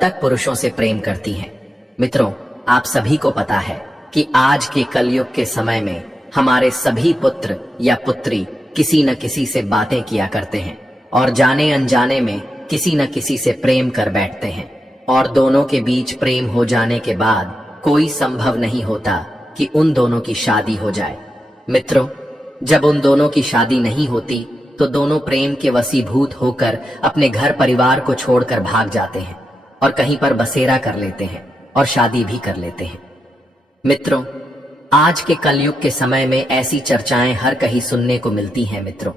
तक पुरुषों से प्रेम करती हैं। मित्रों, आप सभी को पता है कि आज के कलयुग के समय में हमारे सभी पुत्र या पुत्री किसी न किसी से बातें किया करते हैं और जाने अनजाने में किसी न किसी से प्रेम कर बैठते हैं, और दोनों के बीच प्रेम हो जाने के बाद कोई संभव नहीं होता कि उन दोनों की शादी हो जाए। मित्रों, जब उन दोनों की शादी नहीं होती तो दोनों प्रेम के वशीभूत होकर अपने घर परिवार को छोड़कर भाग जाते हैं और कहीं पर बसेरा कर लेते हैं और शादी भी कर लेते हैं। मित्रों, आज के कलयुग के समय में ऐसी चर्चाएं हर कहीं सुनने को मिलती हैं। मित्रों,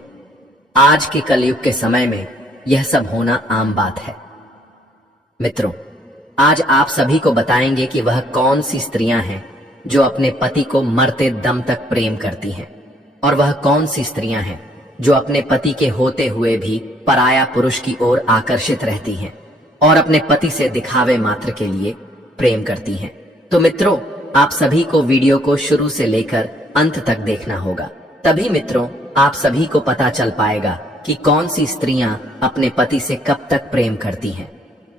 आज के कलयुग के समय में यह सब होना आम बात है। मित्रों, आज आप सभी को बताएंगे कि वह कौन सी स्त्रियां हैं जो अपने पति को मरते दम तक प्रेम करती हैं, और वह कौन सी स्त्रियां हैं जो अपने पति के होते हुए भी पराया पुरुष की ओर आकर्षित रहती हैं और अपने पति से दिखावे मात्र के लिए प्रेम करती हैं। तो मित्रों, आप सभी को वीडियो को शुरू से लेकर अंत तक देखना होगा, तभी मित्रों आप सभी को पता चल पाएगा कि कौन सी स्त्रियां अपने पति से कब तक प्रेम करती हैं।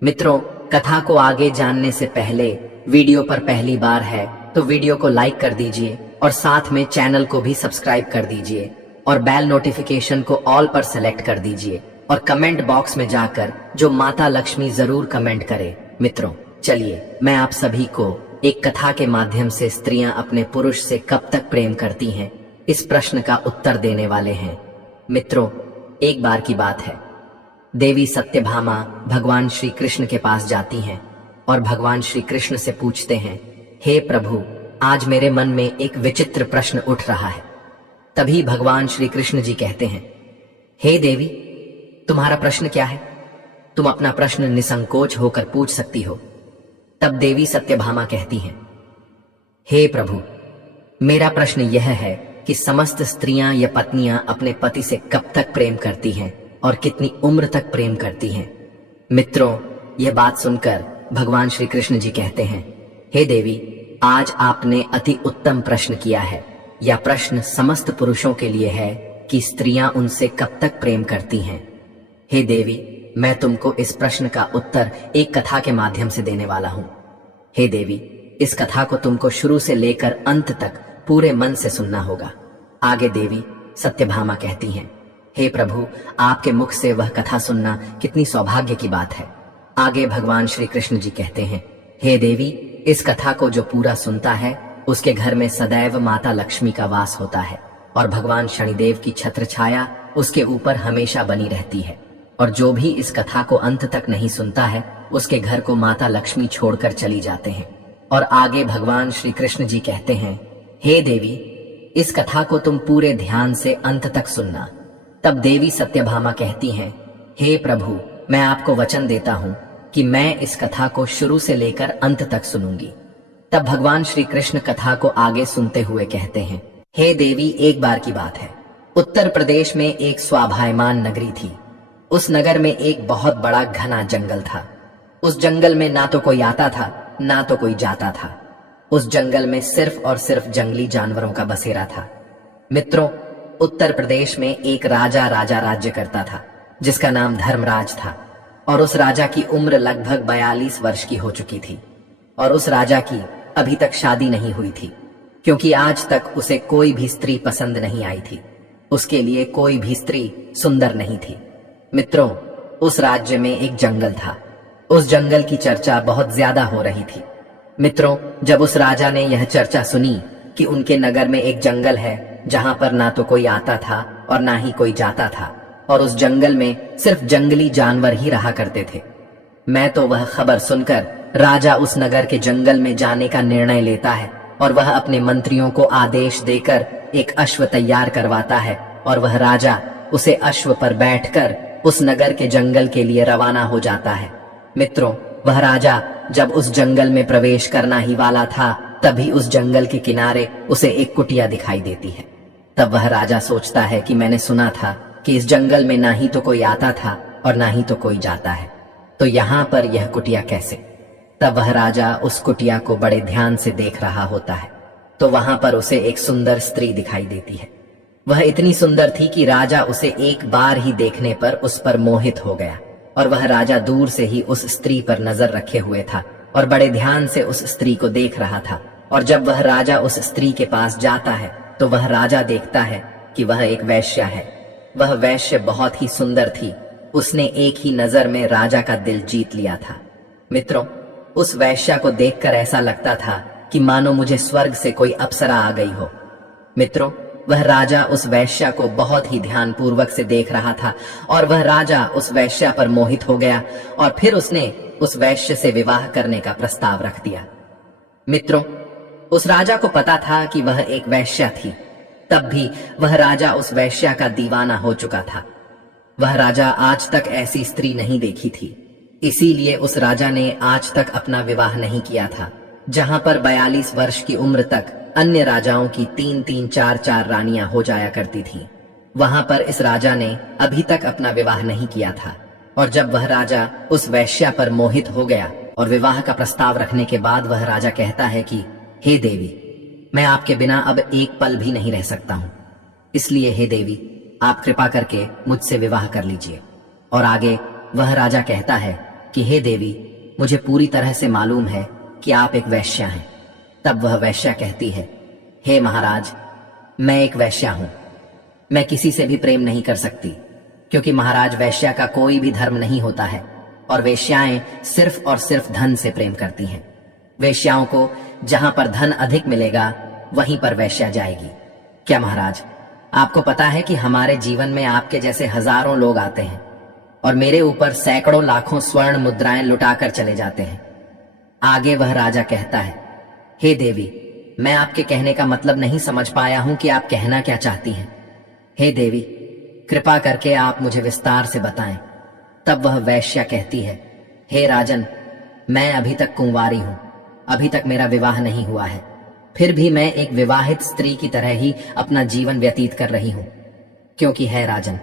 मित्रों, कथा को आगे जानने से पहले वीडियो पर पहली बार है तो वीडियो को लाइक कर दीजिए और साथ में चैनल को भी सब्सक्राइब कर दीजिए और बेल नोटिफिकेशन को ऑल पर सेलेक्ट कर दीजिए और कमेंट बॉक्स में जाकर जो माता लक्ष्मी जरूर कमेंट करे। मित्रों, चलिए मैं आप सभी को एक कथा के माध्यम से स्त्रियां अपने पुरुष से कब तक प्रेम करती हैं इस प्रश्न का उत्तर देने वाले हैं। मित्रों, एक बार की बात है, देवी सत्यभामा भगवान श्री कृष्ण के पास जाती हैं और भगवान श्री कृष्ण से पूछते हैं, हे प्रभु, आज मेरे मन में एक विचित्र प्रश्न उठ रहा है। तभी भगवान श्री कृष्ण जी कहते हैं, हे देवी, तुम्हारा प्रश्न क्या है? तुम अपना प्रश्न निसंकोच होकर पूछ सकती हो। तब देवी सत्यभामा कहती हैं, हे प्रभु, मेरा प्रश्न यह है कि समस्त स्त्रियां या पत्नियां अपने पति से कब तक प्रेम करती हैं और कितनी उम्र तक प्रेम करती हैं। मित्रों, यह बात सुनकर भगवान श्री कृष्ण जी कहते हैं, हे देवी, आज आपने अति उत्तम प्रश्न किया है। यह प्रश्न समस्त पुरुषों के लिए है कि स्त्रियां उनसे कब तक प्रेम करती हैं। हे देवी, मैं तुमको इस प्रश्न का उत्तर एक कथा के माध्यम से देने वाला हूं। हे देवी, इस कथा को तुमको शुरू से लेकर अंत तक पूरे मन से सुनना होगा। आगे देवी सत्यभामा कहती हैं, हे प्रभु, आपके मुख से वह कथा सुनना कितनी सौभाग्य की बात है। आगे भगवान श्री कृष्ण जी कहते हैं, हे देवी, इस कथा को जो पूरा सुनता है उसके घर में सदैव माता लक्ष्मी का वास होता है और भगवान शनिदेव की छत्र छाया उसके ऊपर हमेशा बनी रहती है, और जो भी इस कथा को अंत तक नहीं सुनता है उसके घर को माता लक्ष्मी छोड़कर चली जाते हैं। और आगे भगवान श्री कृष्ण जी कहते हैं, हे देवी, इस कथा को तुम पूरे ध्यान से अंत तक सुनना। तब देवी सत्यभामा कहती हैं, हे प्रभु, मैं आपको वचन देता हूं कि मैं इस कथा को शुरू से लेकर अंत तक सुनूंगी। तब भगवान श्री कृष्ण कथा को आगे सुनते हुए कहते हैं, हे देवी, एक बार की बात है, उत्तर प्रदेश में एक स्वाभायमान नगरी थी। उस नगर में एक बहुत बड़ा घना जंगल था। उस जंगल में ना तो कोई आता था ना तो कोई जाता था। उस जंगल में सिर्फ और सिर्फ जंगली जानवरों का बसेरा था। मित्रों, उत्तर प्रदेश में एक राजा राज्य करता था जिसका नाम धर्मराज था, और उस राजा की उम्र लगभग 42 वर्ष की हो चुकी थी, और उस राजा की अभी तक शादी नहीं हुई थी, क्योंकि आज तक उसे कोई भी स्त्री पसंद नहीं आई थी। उसके लिए कोई भी स्त्री सुंदर नहीं थी। मित्रों, उस राज्य में एक जंगल था। उस जंगल की चर्चा बहुत ज्यादा हो रही थी। मित्रों, जब उस राजा ने यह चर्चा सुनी कि उनके नगर में एक जंगल है जहां पर ना तो कोई आता था और ना ही कोई जाता था, और उस जंगल में सिर्फ जंगली जानवर ही रहा करते थे, मैं तो वह खबर सुनकर राजा उस नगर के जंगल में जाने का निर्णय लेता है और वह अपने मंत्रियों को आदेश देकर एक अश्व तैयार करवाता है, और वह राजा उसे अश्व पर बैठकर उस नगर के जंगल के लिए रवाना हो जाता है। मित्रों, वह राजा जब उस जंगल में प्रवेश करना ही वाला था, तभी उस जंगल के किनारे उसे एक कुटिया दिखाई देती है। तब वह राजा सोचता है कि मैंने सुना था कि इस जंगल में ना ही तो कोई आता था और ना ही तो कोई जाता है, तो यहाँ पर यह कुटिया कैसे? तब वह राजा उस कुटिया को बड़े ध्यान से देख रहा होता है, तो वहां पर उसे एक सुंदर स्त्री दिखाई देती है। वह इतनी सुंदर थी कि राजा उसे एक बार ही देखने पर उस पर मोहित हो गया। और वह राजा दूर से ही उस स्त्री पर नजर रखे हुए था और बड़े ध्यान से उस स्त्री को देख रहा था। और जब वह राजा उस स्त्री के पास जाता है तो वह राजा देखता है कि वह एक वैश्या है। वह वैश्य बहुत ही सुंदर थी। उसने एक ही नजर में राजा का दिल जीत लिया था। मित्रों, उस वैश्या को देखकर ऐसा लगता था कि मानो मुझे स्वर्ग से कोई अप्सरा आ गई हो। मित्रों, वह राजा उस वैश्या को बहुत ही ध्यानपूर्वक से देख रहा था और वह राजा उस वैश्या पर मोहित हो गया और फिर उसने उस वैश्य से विवाह करने का प्रस्ताव रख दिया। मित्रों, उस राजा को पता था कि वह एक वैश्या थी, तब भी वह राजा उस वैश्या का दीवाना हो चुका था। वह राजा आज तक ऐसी स्त्री नहीं देखी थी, इसीलिए उस राजा ने आज तक अपना विवाह नहीं किया था। जहां पर 42 वर्ष की उम्र तक अन्य राजाओं की 3-3, 4-4 रानियां हो जाया करती थीं, वहां पर इस राजा ने अभी तक अपना विवाह नहीं किया था। और जब वह राजा उस वैश्या पर मोहित हो गया और विवाह का प्रस्ताव रखने के बाद वह राजा कहता है कि हे देवी, मैं आपके बिना अब एक पल भी नहीं रह सकता हूं, इसलिए हे देवी, आप कृपा करके मुझसे विवाह कर लीजिए। और आगे वह राजा कहता है कि हे देवी, मुझे पूरी तरह से मालूम है कि आप एक वैश्या हैं। तब वह वैश्या कहती है, हे महाराज, मैं एक वैश्या हूं, मैं किसी से भी प्रेम नहीं कर सकती, क्योंकि महाराज वैश्या का कोई भी धर्म नहीं होता है और वेश्याएं सिर्फ और सिर्फ धन से प्रेम करती हैं। वेश्याओं को जहां पर धन अधिक मिलेगा वहीं पर वैश्या जाएगी। क्या महाराज, आपको पता है कि हमारे जीवन में आपके जैसे हजारों लोग आते हैं और मेरे ऊपर सैकड़ों लाखों स्वर्ण मुद्राएं लुटाकर चले जाते हैं। आगे वह राजा कहता है, हे देवी, मैं आपके कहने का मतलब नहीं समझ पाया हूं कि आप कहना क्या चाहती हैं। हे देवी, कृपा करके आप मुझे विस्तार से बताएं। तब वह वैश्या कहती है, हे राजन, मैं अभी तक कुंवारी हूं, अभी तक मेरा विवाह नहीं हुआ है, फिर भी मैं एक विवाहित स्त्री की तरह ही अपना जीवन व्यतीत कर रही हूं, क्योंकि है राजन,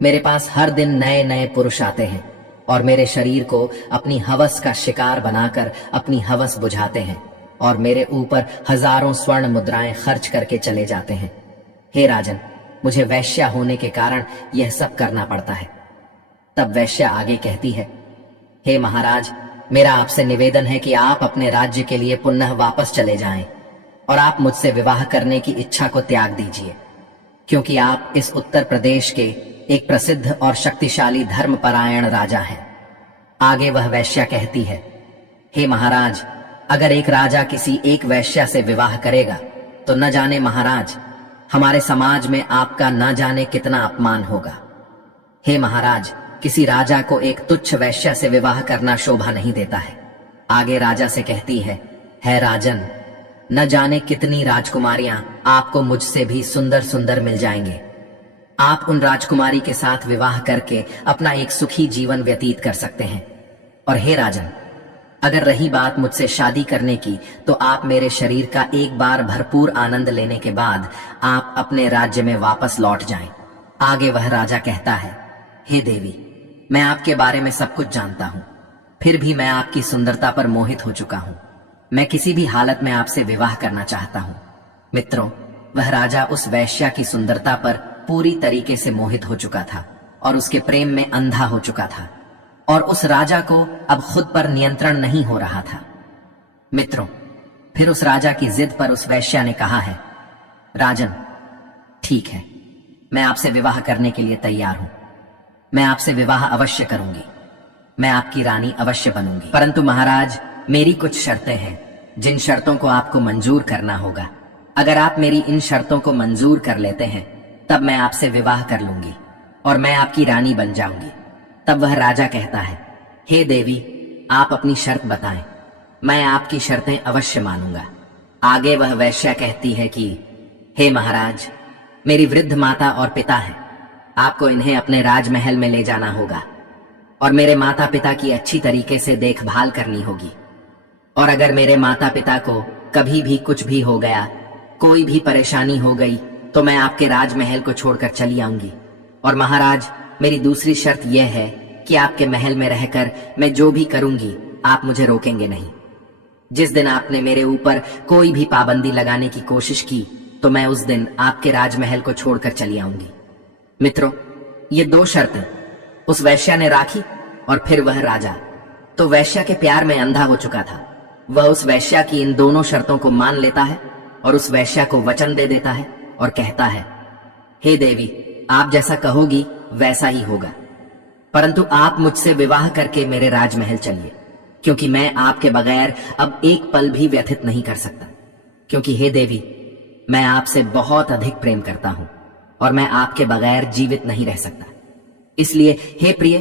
मेरे पास हर दिन नए नए पुरुष आते हैं और मेरे शरीर को अपनी हवस का शिकार बनाकर अपनी हवस बुझाते हैं और मेरे ऊपर हजारों स्वर्ण मुद्राएं खर्च करके चले जाते हैं। हे राजन, मुझे वैश्या होने के कारण यह सब करना पड़ता है। तब वैश्या आगे कहती है, हे महाराज, मेरा आपसे निवेदन है कि आप अपने राज्य के लिए पुनः वापस चले जाएं और आप मुझसे विवाह करने की इच्छा को त्याग दीजिए, क्योंकि आप इस उत्तर प्रदेश के एक प्रसिद्ध और शक्तिशाली धर्मपरायण राजा हैं। आगे वह वैश्या कहती है, हे महाराज, अगर एक राजा किसी एक वैश्या से विवाह करेगा तो न जाने महाराज, हमारे समाज में आपका न जाने कितना अपमान होगा। हे महाराज, किसी राजा को एक तुच्छ वैश्या से विवाह करना शोभा नहीं देता है। आगे राजा से कहती है, हे राजन, न जाने कितनी राजकुमारियां आपको मुझसे भी सुंदर सुंदर मिल जाएंगे। आप उन राजकुमारी के साथ विवाह करके अपना एक सुखी जीवन व्यतीत कर सकते हैं। और हे राजन, अगर रही बात मुझसे शादी करने की, तो आप मेरे शरीर का एक बार भरपूर आनंद लेने के बाद आप अपने राज्य में वापस लौट जाएं। आगे वह राजा कहता है, हे देवी, मैं आपके बारे में सब कुछ जानता हूं, फिर भी मैं आपकी सुंदरता पर मोहित हो चुका हूं। मैं किसी भी हालत में आपसे विवाह करना चाहता हूं। मित्रों, वह राजा उस वैश्या की सुंदरता पर पूरी तरीके से मोहित हो चुका था और उसके प्रेम में अंधा हो चुका था और उस राजा को अब खुद पर नियंत्रण नहीं हो रहा था। मित्रों, फिर उस राजा की जिद पर उस वैश्या ने कहा है, राजन, ठीक है, मैं आपसे विवाह करने के लिए तैयार हूं, मैं आपसे विवाह अवश्य करूंगी, मैं आपकी रानी अवश्य बनूंगी, परंतु महाराज, मेरी कुछ शर्तें हैं जिन शर्तों को आपको मंजूर करना होगा। अगर आप मेरी इन शर्तों को मंजूर कर लेते हैं तब मैं आपसे विवाह कर लूंगी और मैं आपकी रानी बन जाऊंगी। तब वह राजा कहता है, हे देवी, आप अपनी शर्त बताएं, मैं आपकी शर्तें अवश्य मानूंगा। आगे वह वैश्या कहती है कि हे महाराज, मेरी वृद्ध माता और पिता हैं, आपको इन्हें अपने राजमहल में ले जाना होगा और मेरे माता पिता की अच्छी तरीके से देखभाल करनी होगी। और अगर मेरे माता पिता को कभी भी कुछ भी हो गया, कोई भी परेशानी हो गई, तो मैं आपके राजमहल को छोड़कर चली आऊंगी। और महाराज, मेरी दूसरी शर्त यह है कि आपके महल में रहकर मैं जो भी करूंगी आप मुझे रोकेंगे नहीं। जिस दिन आपने मेरे ऊपर कोई भी पाबंदी लगाने की कोशिश की तो मैं उस दिन आपके राजमहल को छोड़कर चली आऊंगी। मित्रों, ये दो शर्तें उस वैश्या ने राखी और फिर वह राजा तो वैश्या के प्यार में अंधा हो चुका था। वह उस वैश्या की इन दोनों शर्तों को मान लेता है और उस वैश्या को वचन दे देता है और कहता है, हे देवी, आप जैसा कहोगी वैसा ही होगा, परंतु आप मुझसे विवाह करके मेरे राजमहल चलिए, क्योंकि मैं आपके बगैर अब एक पल भी व्यतीत नहीं कर सकता। क्योंकि हे देवी, मैं आपसे बहुत अधिक प्रेम करता हूं और मैं आपके बगैर जीवित नहीं रह सकता। इसलिए हे प्रिय,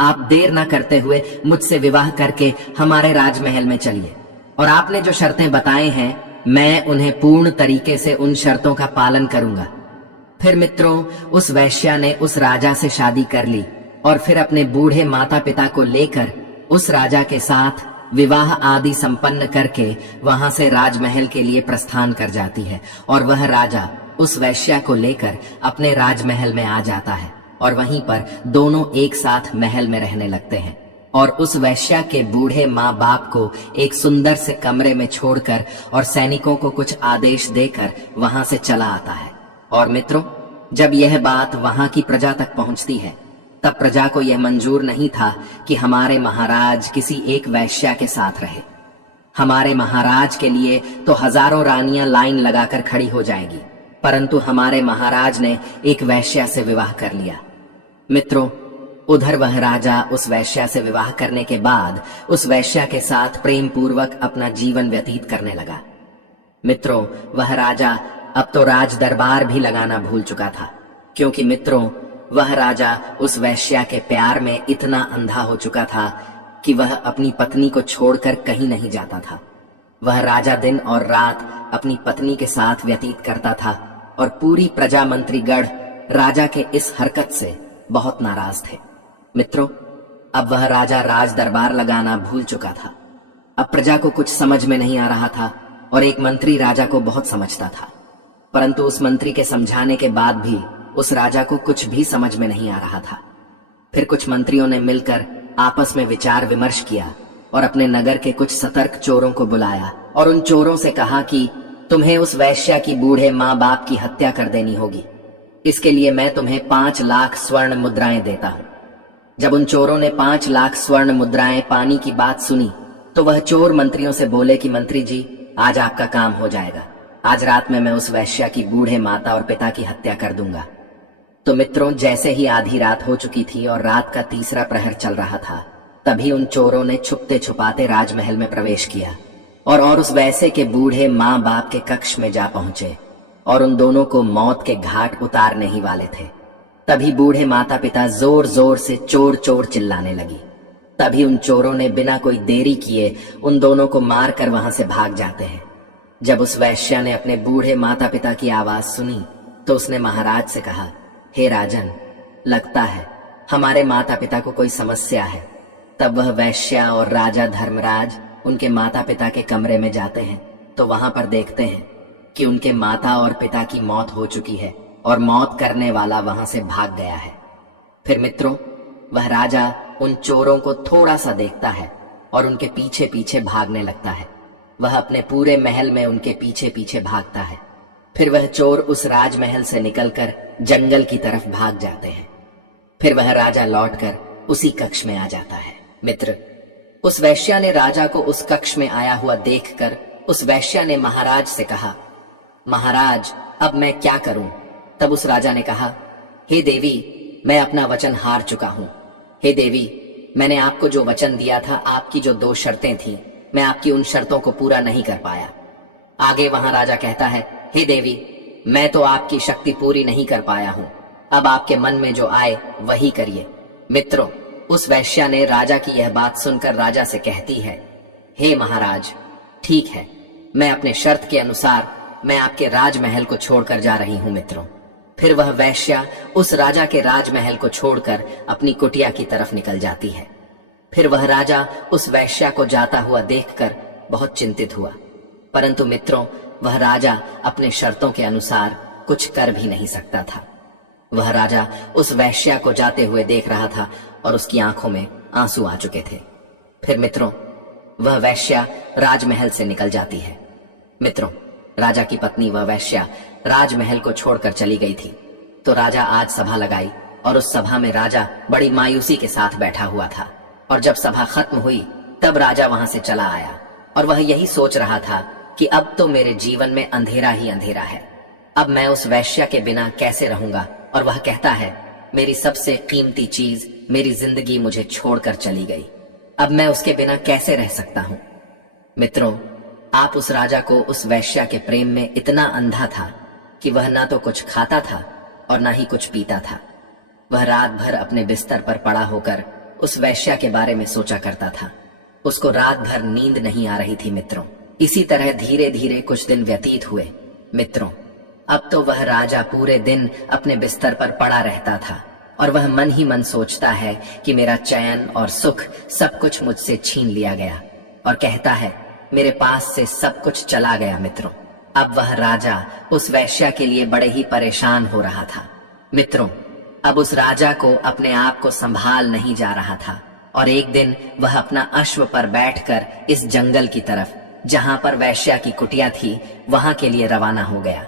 आप देर ना करते हुए मुझसे विवाह करके हमारे राजमहल में चलिए, और आपने जो शर्तें बताए हैं मैं उन्हें पूर्ण तरीके से उन शर्तों का पालन करूंगा। फिर मित्रों, उस वैश्या ने उस राजा से शादी कर ली और फिर अपने बूढ़े माता पिता को लेकर उस राजा के साथ विवाह आदि संपन्न करके वहां से राजमहल के लिए प्रस्थान कर जाती है। और वह राजा उस वैश्या को लेकर अपने राजमहल में आ जाता है और वहीं पर दोनों एक साथ महल में रहने लगते हैं। और उस वैश्या के बूढ़े माँ बाप को एक सुंदर से कमरे में छोड़कर और सैनिकों को कुछ आदेश देकर वहां से चला आता है। और मित्रों, जब यह बात वहां की प्रजा तक पहुंचती है तब प्रजा को यह मंजूर नहीं था कि हमारे महाराज किसी एक वैश्या के साथ रहे। हमारे महाराज के लिए तो हजारों रानियां लाइन लगाकर खड़ी हो जाएंगी, परंतु हमारे महाराज ने एक वैश्या से विवाह कर लिया। मित्रों, उधर वह राजा उस वैश्या से विवाह करने के बाद उस वैश्या के साथ प्रेम पूर्वक अपना जीवन व्यतीत करने लगा। मित्रों, वह राजा अब तो राज दरबार भी लगाना भूल चुका था, क्योंकि मित्रों, वह राजा उस वैश्या के प्यार में इतना अंधा हो चुका था कि वह अपनी पत्नी को छोड़कर कहीं नहीं जाता था। वह राजा दिन और रात अपनी पत्नी के साथ व्यतीत करता था और पूरी प्रजा मंत्रीगण राजा के इस हरकत से बहुत नाराज थे। मित्रों, अब वह राजा राज दरबार लगाना भूल चुका था। अब प्रजा को कुछ समझ में नहीं आ रहा था और एक मंत्री राजा को बहुत समझता था, परंतु उस मंत्री के समझाने के बाद भी उस राजा को कुछ भी समझ में नहीं आ रहा था। फिर कुछ मंत्रियों ने मिलकर आपस में विचार विमर्श किया और अपने नगर के कुछ सतर्क चोरों को बुलाया और उन चोरों से कहा कि तुम्हें उस वैश्या की बूढ़े माँ बाप की हत्या कर देनी होगी। इसके लिए मैं तुम्हें 5 लाख स्वर्ण मुद्राएं देता हूं। जब उन चोरों ने 5 लाख स्वर्ण मुद्राएं पानी की बात सुनी तो वह चोर मंत्रियों से बोले कि मंत्री जी, आज आपका काम हो जाएगा। आज रात में मैं उस वैश्या की बूढ़े माता और पिता की हत्या कर दूंगा। तो मित्रों, जैसे ही आधी रात हो चुकी थी और रात का तीसरा प्रहर चल रहा था, तभी उन चोरों ने छुपते छुपाते राजमहल में प्रवेश किया और उस वैश्य के बूढ़े माँ बाप के कक्ष में जा पहुंचे और उन दोनों को मौत के घाट उतारने ही वाले थे। तभी बूढ़े माता पिता जोर जोर से चोर चोर चिल्लाने लगी। तभी उन चोरों ने बिना कोई देरी किए उन दोनों को मारकर वहां से भाग जाते हैं। जब उस वैश्या ने अपने बूढ़े माता पिता की आवाज सुनी तो उसने महाराज से कहा, हे राजन, लगता है हमारे माता पिता को कोई समस्या है। तब वह वैश्या और राजा धर्मराज उनके माता पिता के कमरे में जाते हैं तो वहां पर देखते हैं कि उनके माता और पिता की मौत हो चुकी है और मौत करने वाला वहां से भाग गया है। फिर मित्रों, वह राजा उन चोरों को थोड़ा सा देखता है और उनके पीछे पीछे भागने लगता है। वह अपने पूरे महल में उनके पीछे पीछे भागता है। फिर वह चोर उस राजमहल से निकलकर जंगल की तरफ भाग जाते हैं। फिर वह राजा लौटकर उसी कक्ष में आ जाता है। मित्र, उस वैश्या ने राजा को उस कक्ष में आया हुआ देखकर उस वैश्या ने महाराज से कहा, महाराज, अब मैं क्या करूं? तब उस राजा ने कहा, हे देवी, मैं अपना वचन हार चुका हूं। हे देवी, मैंने आपको जो वचन दिया था, आपकी जो 2 शर्तें थी, मैं आपकी उन शर्तों को पूरा नहीं कर पाया। आगे वहां राजा कहता है, हे देवी, मैं तो आपकी शक्ति पूरी नहीं कर पाया हूं। अब आपके मन में जो आए वही करिए। मित्रों, उस वैश्या ने राजा की यह बात सुनकर राजा से कहती है, हे महाराज, ठीक है, मैं अपने शर्त के अनुसार मैं आपके राजमहल को छोड़कर जा रही हूं। मित्रों, फिर वह वैश्या उस राजा के राजमहल को छोड़कर अपनी कुटिया की तरफ निकल जाती है। फिर वह राजा उस वैश्या को जाता हुआ देखकर बहुत चिंतित हुआ, परंतु मित्रों, वह राजा अपने शर्तों के अनुसार कुछ कर भी नहीं सकता था। वह राजा उस वैश्या को जाते हुए देख रहा था और उसकी आंखों में आंसू आ चुके थे। फिर मित्रों, वह वैश्या राजमहल से निकल जाती है। मित्रों, राजा की पत्नी वह वैश्या राजमहल को छोड़कर चली गई थी। तो राजा आज सभा लगाई और उस सभा में राजा बड़ी मायूसी के साथ बैठा हुआ था और जब सभा खत्म हुई तब राजा वहां से चला आया और वह यही सोच रहा था कि अब तो मेरे जीवन में अंधेरा ही अंधेरा है। अब मैं उस वैश्या के बिना कैसे रहूंगा। और वह कहता है, मेरी सबसे कीमती चीज मेरी जिंदगी मुझे छोड़कर चली गई, अब मैं उसके बिना कैसे रह सकता हूं। मित्रों, आप उस राजा को उस वैश्या के प्रेम में इतना अंधा था कि वह ना तो कुछ खाता था और ना ही कुछ पीता था। वह रात भर अपने बिस्तर पर पड़ा होकर उस वैश्या के बारे में सोचा करता था। उसको रात भर नींद नहीं आ रही थी मित्रों। इसी तरह धीरे धीरे कुछ दिन व्यतीत हुए मित्रों। अब तो वह राजा पूरे दिन अपने बिस्तर पर पड़ा रहता था और वह मन ही मन सोचता है कि मेरा चैन और सुख सब कुछ मुझसे छीन लिया गया, और कहता है मेरे पास से सब कुछ चला गया मित्रों। अब वह राजा उस वैश्या के लिए बड़े ही परेशान हो रहा था मित्रों। अब उस राजा को अपने आप को संभाल नहीं जा रहा था और एक दिन वह अपना अश्व पर बैठकर इस जंगल की तरफ, जहां पर वैश्या की कुटिया थी, वहां के लिए रवाना हो गया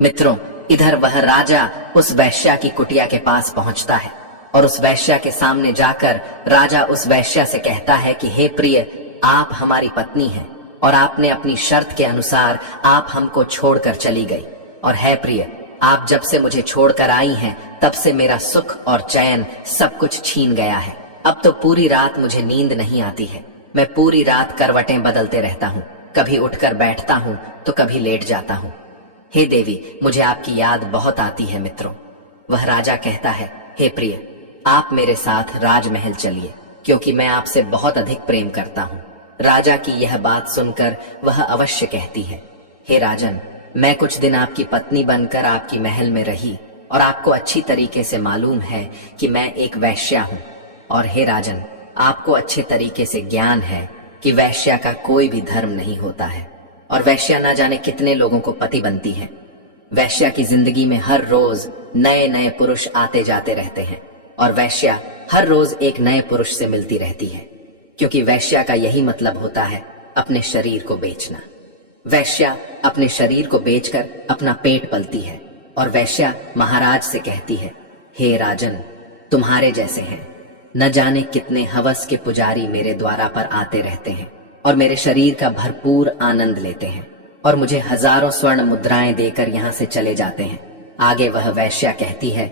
मित्रों। इधर वह राजा उस वैश्या की कुटिया के पास पहुंचता है और उस वैश्या के सामने जाकर राजा उस वैश्या से कहता है कि हे प्रिय, आप हमारी पत्नी हैं और आपने अपनी शर्त के अनुसार आप हमको छोड़कर चली गई, और है प्रिय, आप जब से मुझे छोड़कर आई हैं तब से मेरा सुख और चैन सब कुछ छीन गया है। अब तो पूरी रात मुझे नींद नहीं आती है। मैं पूरी रात करवटें बदलते रहता हूँ, कभी उठकर बैठता हूँ तो कभी लेट जाता हूँ। हे देवी, मुझे आपकी याद बहुत आती है मित्रों। वह राजा कहता है, हे प्रिय, आप मेरे साथ राजमहल चलिए, क्योंकि मैं आपसे बहुत अधिक प्रेम करता हूँ। राजा की यह बात सुनकर वह अवश्य कहती है, हे राजन, मैं कुछ दिन आपकी पत्नी बनकर आपकी महल में रही और आपको अच्छी तरीके से मालूम है कि मैं एक वैश्या हूँ। और हे राजन, आपको अच्छे तरीके से ज्ञान है कि वैश्या का कोई भी धर्म नहीं होता है और वैश्या ना जाने कितने लोगों को पति बनती है। वैश्या की जिंदगी में हर रोज नए नए पुरुष आते जाते रहते हैं और वैश्या हर रोज एक नए पुरुष से मिलती रहती है, क्योंकि वैश्या का यही मतलब होता है अपने शरीर को बेचना। वैश्या अपने शरीर को बेचकर अपना पेट पलती है और वैश्या महाराज से कहती है, हे राजन, तुम्हारे जैसे हैं न जाने कितने हवस के पुजारी मेरे द्वारा पर आते रहते हैं और मेरे शरीर का भरपूर आनंद लेते हैं और मुझे हजारों स्वर्ण मुद्राएं देकर यहाँ से चले जाते हैं। आगे वह वैश्या कहती है,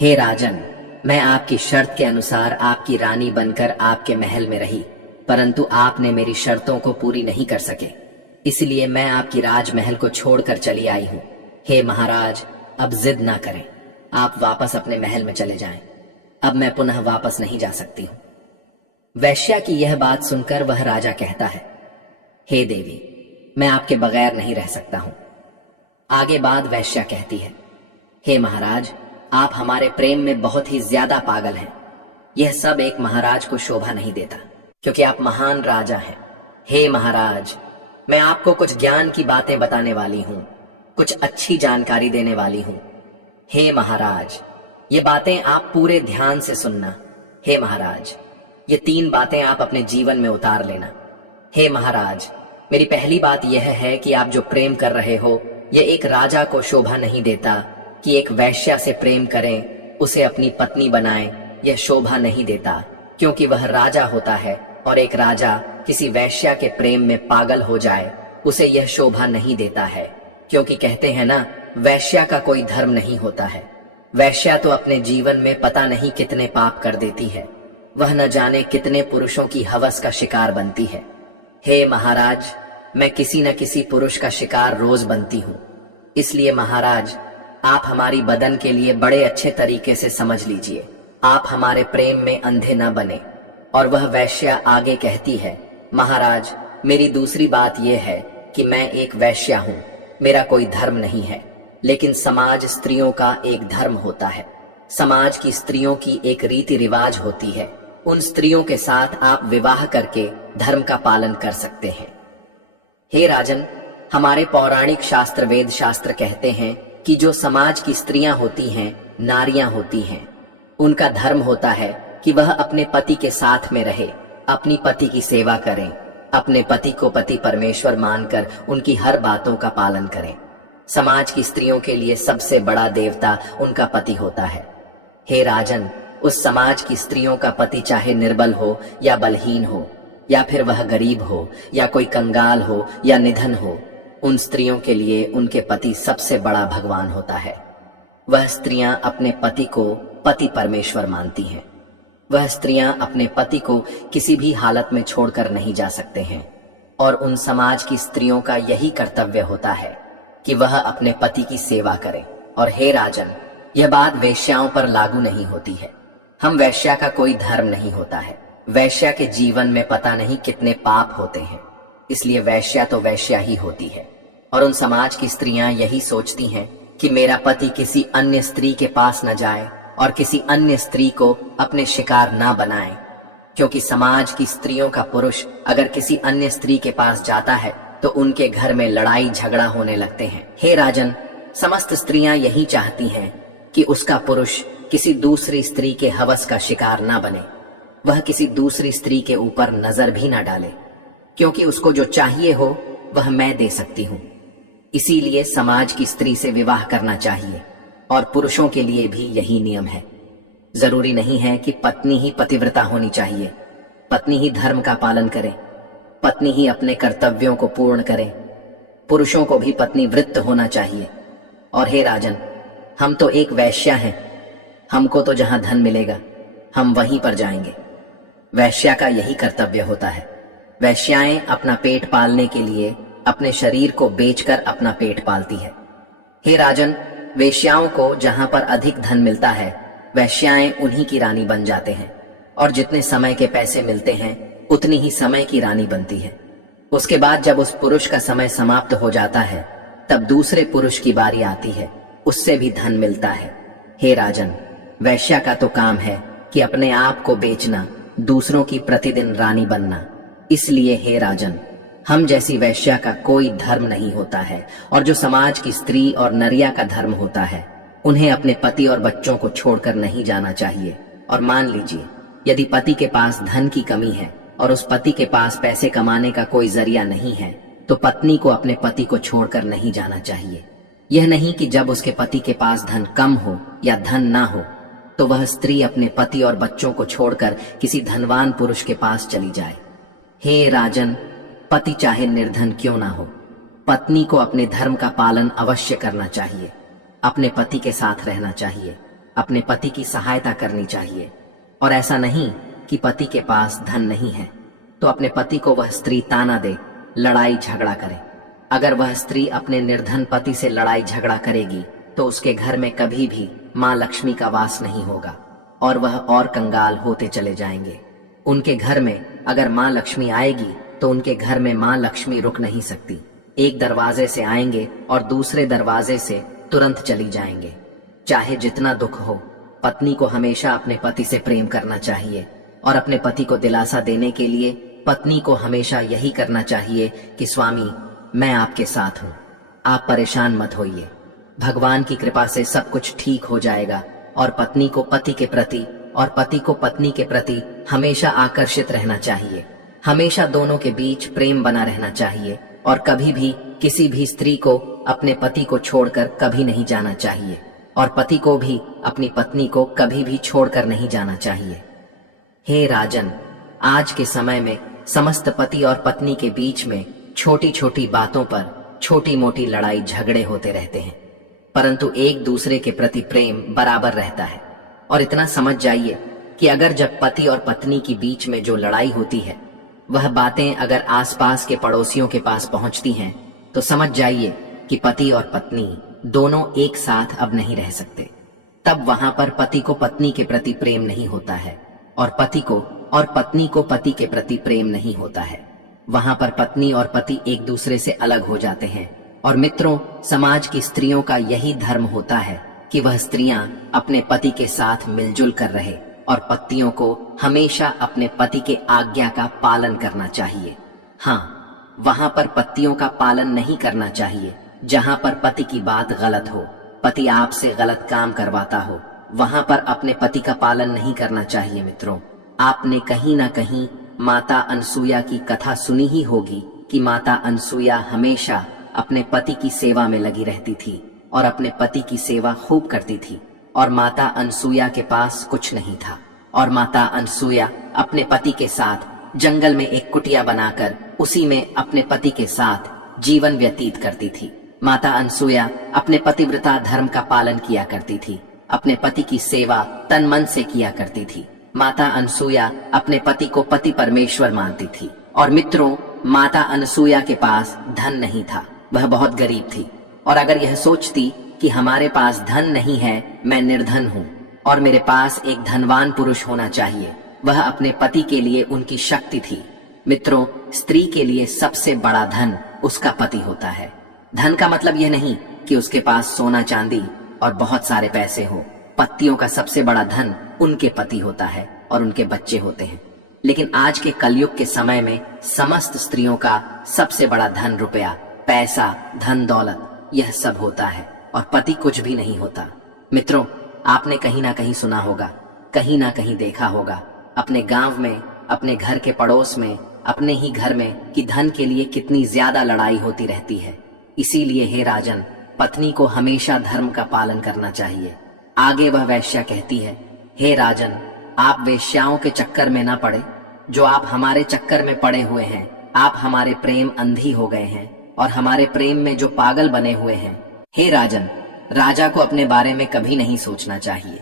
हे राजन, मैं आपकी शर्त के अनुसार आपकी रानी बनकर आपके महल में रही, परंतु आपने मेरी शर्तों को पूरी नहीं कर सके, इसलिए मैं आपकी राजमहल को छोड़कर चली आई हूँ। हे महाराज, अब जिद ना करें, आप वापस अपने महल में चले जाएं। अब मैं पुनः वापस नहीं जा सकती हूँ। वैश्या की यह बात सुनकर वह राजा कहता है, हे देवी, मैं आपके बगैर नहीं रह सकता हूं। आगे बाद वैश्या कहती है, हे महाराज, आप हमारे प्रेम में बहुत ही ज्यादा पागल हैं। यह सब एक महाराज को शोभा नहीं देता, क्योंकि आप महान राजा हैं। हे महाराज, मैं आपको कुछ ज्ञान की बातें बताने वाली हूं, कुछ अच्छी जानकारी देने वाली हूं। हे महाराज, ये बातें आप पूरे ध्यान से सुनना। हे महाराज, ये 3 बातें आप अपने जीवन में उतार लेना। हे महाराज, मेरी पहली बात यह है कि आप जो प्रेम कर रहे हो, यह एक राजा को शोभा नहीं देता कि एक वैश्या से प्रेम करें, उसे अपनी पत्नी बनाएं। यह शोभा नहीं देता, क्योंकि वह राजा होता है और एक राजा किसी वैश्या के प्रेम में पागल हो जाए, उसे यह शोभा नहीं देता है, क्योंकि कहते हैं ना, वैश्या का कोई धर्म नहीं होता है। वैश्या तो अपने जीवन में पता नहीं कितने पाप कर देती है, वह न जाने कितने पुरुषों की हवस का शिकार बनती है। हे महाराज, मैं किसी न किसी पुरुष का शिकार रोज बनती हूँ, इसलिए महाराज, आप हमारी बदन के लिए बड़े अच्छे तरीके से समझ लीजिए, आप हमारे प्रेम में अंधे न बने। और वह वैश्या आगे कहती है, महाराज, मेरी दूसरी बात यह है कि मैं एक वैश्या हूँ, मेरा कोई धर्म नहीं है, लेकिन समाज स्त्रियों का एक धर्म होता है। समाज की स्त्रियों की एक रीति रिवाज होती है, उन स्त्रियों के साथ आप विवाह करके धर्म का पालन कर सकते हैं। हे राजन, हमारे पौराणिक शास्त्र वेद शास्त्र कहते हैं कि जो समाज की स्त्रियां होती हैं, नारियां होती हैं, उनका धर्म होता है कि वह अपने पति के साथ में रहे, अपनी पति की सेवा करें, अपने पति को पति परमेश्वर मानकर उनकी हर बातों का पालन करें। समाज की स्त्रियों के लिए सबसे बड़ा देवता उनका पति होता है। हे राजन, उस समाज की स्त्रियों का पति चाहे निर्बल हो या बलहीन हो, या फिर वह गरीब हो या कोई कंगाल हो या निधन हो, उन स्त्रियों के लिए उनके पति सबसे बड़ा भगवान होता है। वह स्त्रियां अपने पति को पति परमेश्वर मानती हैं। वह स्त्रियां अपने पति को किसी भी हालत में छोड़कर नहीं जा सकते हैं, और उन समाज की स्त्रियों का यही कर्तव्य होता है कि वह अपने पति की सेवा करें। और हे राजन, यह बात वेश्याओं पर लागू नहीं होती है। हम वैश्या का कोई धर्म नहीं होता है। वैश्या के जीवन में पता नहीं कितने पाप होते हैं, इसलिए वैश्या तो वैश्या ही होती है। और उन समाज की स्त्रियां यही सोचती हैं कि मेरा पति किसी अन्य स्त्री के पास न जाए और किसी अन्य स्त्री को अपने शिकार ना बनाए, क्योंकि समाज की स्त्रियों का पुरुष अगर किसी अन्य स्त्री के पास जाता है तो उनके घर में लड़ाई झगड़ा होने लगते हैं। हे राजन, समस्त स्त्रियां यही चाहती हैं कि उसका पुरुष किसी दूसरी स्त्री के हवस का शिकार ना बने, वह किसी दूसरी स्त्री के ऊपर नजर भी ना डाले, क्योंकि उसको जो चाहिए हो वह मैं दे सकती हूं। इसीलिए समाज की स्त्री से विवाह करना चाहिए, और पुरुषों के लिए भी यही नियम है। जरूरी नहीं है कि पत्नी ही पतिव्रता होनी चाहिए। पत्नी ही धर्म का पालन करे, पत्नी ही अपने कर्तव्यों को पूर्ण करे। पुरुषों को भी पत्नी वृत्त होना चाहिए। और हे राजन, हम तो एक वैश्या हैं, हमको तो जहां धन मिलेगा हम वहीं पर जाएंगे। वैश्या का यही कर्तव्य होता है। वैश्याएं अपना पेट पालने के लिए अपने शरीर को बेचकर अपना पेट पालती है। हे राजन, वेश्याओं को जहां पर अधिक धन मिलता है, वैश्याएं उन्हीं की रानी बन जाते हैं, और जितने समय के पैसे मिलते हैं उतनी ही समय की रानी बनती है। उसके बाद जब उस पुरुष का समय समाप्त हो जाता है तब दूसरे पुरुष की बारी आती है, उससे भी धन मिलता है। हे राजन, वैश्या का तो काम है कि अपने आप को बेचना, दूसरों की प्रतिदिन रानी बनना। इसलिए हे राजन, हम जैसी वैश्या का कोई धर्म नहीं होता है, और जो समाज की स्त्री और नरिया का धर्म होता है, उन्हें अपने पति और बच्चों को छोड़कर नहीं जाना चाहिए। और मान लीजिए, यदि पति के पास धन की कमी है और उस पति के पास पैसे कमाने का कोई जरिया नहीं है, तो पत्नी को अपने पति को छोड़कर नहीं जाना चाहिए। यह नहीं कि जब उसके पति के पास धन कम हो या धन ना हो तो वह स्त्री अपने पति और बच्चों को छोड़कर किसी धनवान पुरुष के पास चली जाए। हे राजन, पति चाहे निर्धन क्यों ना हो, पत्नी को अपने धर्म का पालन अवश्य करना चाहिए। अपने पति के साथ रहना चाहिए, अपने पति की सहायता करनी चाहिए। और ऐसा नहीं कि पति के पास धन नहीं है तो अपने पति को वह स्त्री ताना दे, लड़ाई झगड़ा करे। अगर वह स्त्री अपने निर्धन पति से लड़ाई झगड़ा करेगी तो उसके घर में कभी भी माँ लक्ष्मी का वास नहीं होगा, और वह और कंगाल होते चले जाएंगे। उनके घर में अगर माँ लक्ष्मी आएगी तो उनके घर में माँ लक्ष्मी रुक नहीं सकती। एक दरवाजे से आएंगे और दूसरे दरवाजे से तुरंत चली जाएंगे। चाहे जितना दुख हो, पत्नी को हमेशा अपने पति से प्रेम करना चाहिए, और अपने पति को दिलासा देने के लिए पत्नी को हमेशा यही करना चाहिए कि स्वामी, मैं आपके साथ हूँ, आप परेशान मत होइए, भगवान की कृपा से सब कुछ ठीक हो जाएगा। और पत्नी को पति के प्रति और पति को पत्नी के प्रति हमेशा आकर्षित रहना चाहिए। हमेशा दोनों के बीच प्रेम बना रहना चाहिए, और कभी भी किसी भी स्त्री को अपने पति को छोड़कर कभी नहीं जाना चाहिए, और पति को भी अपनी पत्नी को कभी भी छोड़कर नहीं जाना चाहिए। हे राजन, आज के समय में समस्त पति और पत्नी के बीच में छोटी छोटी बातों पर छोटी मोटी लड़ाई झगड़े होते रहते हैं, परंतु एक दूसरे के प्रति प्रेम बराबर रहता है। और इतना समझ जाइए कि अगर जब पति और पत्नी के बीच में जो लड़ाई होती है, वह बातें अगर आसपास के पड़ोसियों के पास पहुंचती हैं, तो समझ जाइए कि पति और पत्नी दोनों एक साथ अब नहीं रह सकते। तब वहां पर पति को पत्नी के प्रति प्रेम नहीं होता है, और पति को और पत्नी को पति के प्रति प्रेम नहीं होता है। वहां पर पत्नी और पति एक दूसरे से अलग हो जाते हैं। और मित्रों, समाज की स्त्रियों का यही धर्म होता है कि वह स्त्रियां अपने पति के साथ मिलजुल कर रहे, और पत्नियों को हमेशा अपने पति के आज्ञा का पालन करना चाहिए। हाँ, वहां पर पत्नियों का पालन नहीं करना चाहिए जहां पर पति की बात गलत हो, पति आपसे गलत काम करवाता हो, वहां पर अपने पति का पालन नहीं करना चाहिए। मित्रों, आपने कहीं ना कहीं माता अनसुया की कथा सुनी ही होगी कि माता अनसुया हमेशा अपने पति की सेवा में लगी रहती थी और अपने पति की सेवा खूब करती थी। और माता अनसुया के पास कुछ नहीं था। और माता अनसुया अपने पति के साथ जंगल में एक कुटिया बनाकर उसी में अपने पति के साथ जीवन व्यतीत करती थी। माता अनसुया अपने पतिव्रता धर्म का पालन किया करती थी। अपने पति की सेवा तन मन से किया करती थी। माता अनसुया अपने पति को पति परमेश्वर मानती थी। और मित्रों, माता अनसुया के पास धन नहीं था, वह बहुत गरीब थी। और अगर यह सोचती कि हमारे पास धन नहीं है, मैं निर्धन हूँ और मेरे पास एक धनवान पुरुष होना चाहिए, वह अपने पति के लिए उनकी शक्ति थी। मित्रों, स्त्री के लिए सबसे बड़ा धन उसका पति होता है। धन का मतलब यह नहीं कि उसके पास सोना चांदी और बहुत सारे पैसे हो। पतियों का सबसे बड़ा धन उनके पति होता है और उनके बच्चे होते हैं। लेकिन आज के कलयुग के समय में समस्त स्त्रियों का सबसे बड़ा धन रुपया, पैसा, धन दौलत, यह सब होता है और पति कुछ भी नहीं होता। मित्रों, आपने कहीं ना कहीं सुना होगा, कहीं ना कहीं देखा होगा, अपने गांव में, अपने घर के पड़ोस में, अपने ही घर में, कि धन के लिए कितनी ज्यादा लड़ाई होती रहती है। इसीलिए हे राजन, पत्नी को हमेशा धर्म का पालन करना चाहिए। आगे वह वैश्या कहती है, हे राजन, आप वेश्याओं के चक्कर में ना पड़े, जो आप हमारे चक्कर में पड़े हुए हैं। आप हमारे प्रेम अंधी हो गए हैं और हमारे प्रेम में जो पागल बने हुए हैं। हे राजन, राजा को अपने बारे में कभी नहीं सोचना चाहिए।